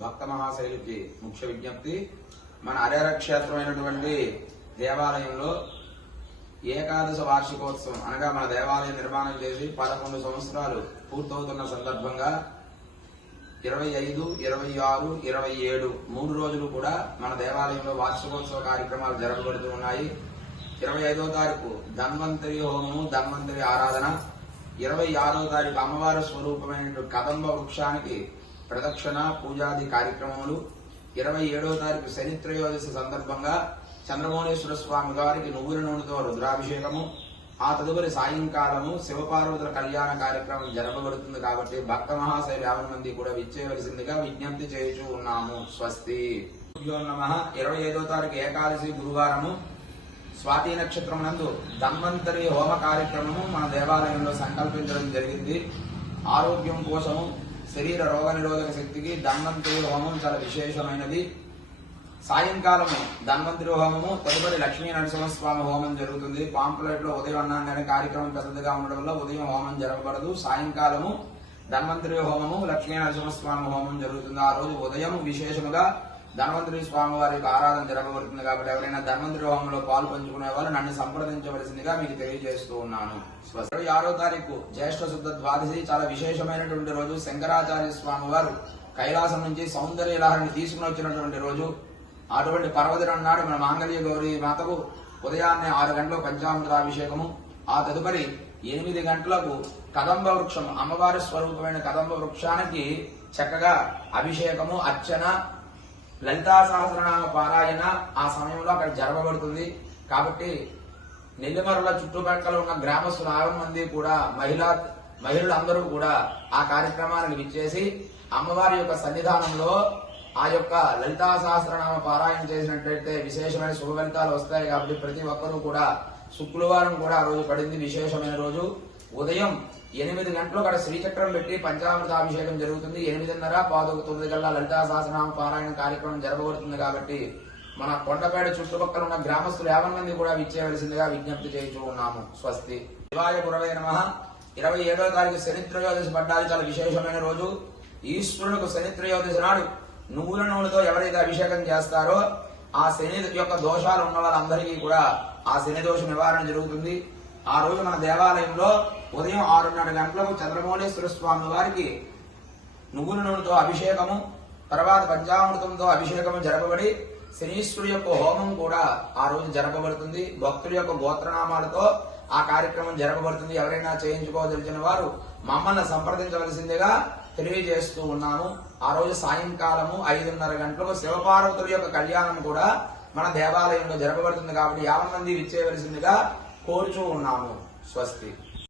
భక్త మహాశైలికి ముఖ్య విజ్ఞప్తి, మన హరిహర క్షేత్రమైనటువంటి దేవాలయంలో ఏకాదశ వార్షికోత్సవం అనగా మన దేవాలయం నిర్మాణం చేసి 11 సంవత్సరాలు పూర్తవుతున్న సందర్భంగా 25, 26, 27 3 రోజులు కూడా మన దేవాలయంలో వార్షికోత్సవ కార్యక్రమాలు జరగబడుతూ ఉన్నాయి. 25వ తారీఖు ధన్వంతరి హోమము, ధన్వంతరి ఆరాధన. 26వ తారీఖు అమ్మవారి స్వరూపమైన కదంబ వృక్షానికి ప్రదక్షిణ పూజాది కార్యక్రమములు. 27వ తారీఖు శని త్రయోదశి సందర్భంగా చంద్రమౌళేశ్వర స్వామి గారికి నువ్వుల నూనెతో రుద్రాభిషేకము. ఆ తదుపరి సాయంకాలము శివపార్వతుల కళ్యాణ కార్యక్రమం జరపబడుతుంది. కాబట్టి భక్త మహాశైలి 50 మంది కూడా విచ్చేయవలసిందిగా విజ్ఞప్తి చేయుచూ ఉన్నాము. స్వస్తి. 25వ తారీఖు ఏకాదశి గురువారము స్వాతి నక్షత్రం నందు ధన్వంతరి హోమ కార్యక్రమము మన దేవాలయంలో సంకల్పించడం జరిగింది. ఆరోగ్యం కోసము, శరీర రోగ నిరోధక శక్తికి ధన్వంతరి హోమం చాలా విశేషమైనది. సాయంకాలము ధన్వంతరి హోమము, తదుపరి లక్ష్మీ నరసింహస్వామి హోమం జరుగుతుంది. పాంప్లెట్ లో ఉదయం అన్నాన్ని కార్యక్రమం పెద్దదిగా ఉండడం వల్ల ఉదయం హోమం జరగబడదు. సాయంకాలము ధన్వంతరి హోమము, లక్ష్మీ నరసింహస్వామి హోమం జరుగుతుంది. ఆ రోజు ఉదయం విశేషముగా ధన్వంతరి స్వామి వారి యొక్క ఆరాధన జరగబడుతుంది. కాబట్టి ఎవరైనా ధన్వంతరి హోమంలో పాలు పంచుకునే వారు నన్ను సంప్రదించవలసిందిగా మీకు తెలియజేస్తూ ఉన్నాను. 26వ తారీఖు జ్యేష్ఠ శుద్ధ ద్వాదశి చాలా విశేషమైనటువంటి రోజు. శంకరాచార్య స్వామి వారు కైలాసం నుంచి సౌందర్య లహరిని తీసుకుని వచ్చినటువంటి రోజు. అటువంటి పర్వదినం నాడు మన మాంగళ్య గౌరీ మాతకు ఉదయాన్నే 6 గంటలకు పంచామృతాభిషేకము. ఆ తదుపరి 8 గంటలకు కదంబ వృక్షం, అమ్మవారి స్వరూపమైన కదంబ వృక్షానికి చక్కగా అభిషేకము, అర్చన, లలితా సహస్రనామ పారాయణ ఆ సమయంలో అక్కడ జరపబడుతుంది. కాబట్టి నెల్లిమర్ల చుట్టుపక్కల ఉన్న గ్రామస్తులు 60 మంది కూడా మహిళలందరూ కూడా ఆ కార్యక్రమానికి విచ్చేసి అమ్మవారి యొక్క సన్నిధానంలో ఆ యొక్క లలితా సహస్రనామ పారాయణ చేసినట్లయితే విశేషమైన శుభ ఫలితాలు వస్తాయి. కాబట్టి ప్రతి ఒక్కరూ కూడా శుక్రవారం కూడా ఆ రోజు పడింది, విశేషమైన రోజు. ఉదయం 8 గంటలు అక్కడ శ్రీచక్రం పెట్టి పంచామృతాభిషేకం జరుగుతుంది. 8:30, 9 కల్లా లలితా సహస్రనామ పారాయణ కార్యక్రమం జరగబడుతుంది. కాబట్టి మన కొండపేట చుట్టుపక్కల ఉన్న గ్రామస్తులు 50 మంది కూడా విచ్చేయవలసిందిగా విజ్ఞప్తి చేయించు ఉన్నాము. స్వస్తి. శివాయ గురవే నమః. 27వ తారీఖు శని త్రయోదశి పడ్డాలి, చాలా విశేషమైన రోజు. ఈశ్వరునికి శని త్రయోదశి నాడు నువ్వుల నూనెతో ఎవరైతే అభిషేకం చేస్తారో ఆ శని యొక్క దోషాలు ఉన్న వాళ్ళందరికీ కూడా ఆ శని దోష నివారణ జరుగుతుంది. ఆ రోజు మన దేవాలయంలో ఉదయం 6:30 గంటలకు చంద్రమౌళేశ్వర స్వామి వారికి నువ్వుల నూనెతో అభిషేకము, తర్వాత పంచామృతంతో అభిషేకము జరపబడి శనీశ్వరుడు యొక్క హోమం కూడా ఆ రోజు జరపబడుతుంది. భక్తుల యొక్క గోత్రనామాలతో ఆ కార్యక్రమం జరపబడుతుంది. ఎవరైనా చేయించుకోదలిచిన వారు మమ్మల్ని సంప్రదించవలసిందిగా తెలియజేస్తూ ఉన్నాము. ఆ రోజు సాయంకాలము 5:30 గంటలకు శివపార్వతుల యొక్క కళ్యాణం కూడా మన దేవాలయంలో జరపబడుతుంది. కాబట్టి 50 మంది విచ్చేయవలసిందిగా కోరుచూ ఉన్నాము. స్వస్తి.